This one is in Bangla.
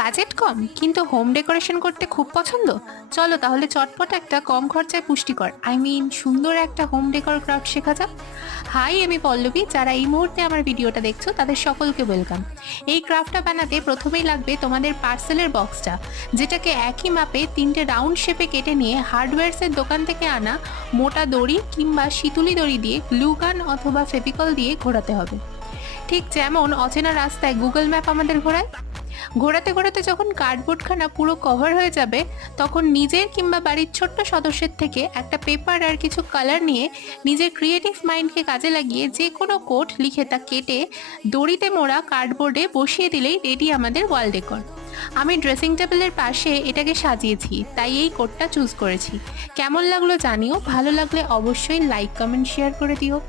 বাজেট কম কিন্তু হোম ডেকোরেশন করতে খুব পছন্দ? চলো তাহলে চটপট একটা কম খরচায় পুষ্টিকর সুন্দর একটা হোম ডেকোর ক্রাফট শেখা যাক। হাই, আমি পল্লবী। যারা এই মুহূর্তে আমার ভিডিওটা দেখছো তাদের সকলকে ওয়েলকাম। এই ক্রাফটটা বানাতে প্রথমেই লাগবে তোমাদের পার্সেলের বক্সটা, যেটাকে একই মাপে 3টে রাউন্ড শেপে কেটে নিয়ে হার্ডওয়্যারসের দোকান থেকে আনা মোটা দড়ি কিংবা শীতুলি দড়ি দিয়ে গ্লু গান অথবা ফেভিকল দিয়ে ঘোরাতে হবে। ঠিক যেমন অচেনা রাস্তায় গুগল ম্যাপ আমাদের ঘোরায়। ঘোরাতে ঘোরাতে যখন কার্ডবোর্ডখানা পুরো কভার হয়ে যাবে, তখন নিজের কিংবা বাড়ির ছোট্ট সদস্যের থেকে একটা পেপার আর কিছু কালার নিয়ে নিজের ক্রিয়েটিভ মাইন্ডকে কাজে লাগিয়ে যে কোনো কোড লিখে তা কেটে দড়িতে মোড়া কার্ডবোর্ডে বসিয়ে দিলেই রেডি আমাদের ওয়াল ডেকর। আমি ড্রেসিং টেবিলের পাশে এটাকে সাজিয়েছি, তাই এই কোডটা চুজ করেছি। কেমন লাগলো জানিও, ভালো লাগলে অবশ্যই লাইক কমেন্ট শেয়ার করে দিও।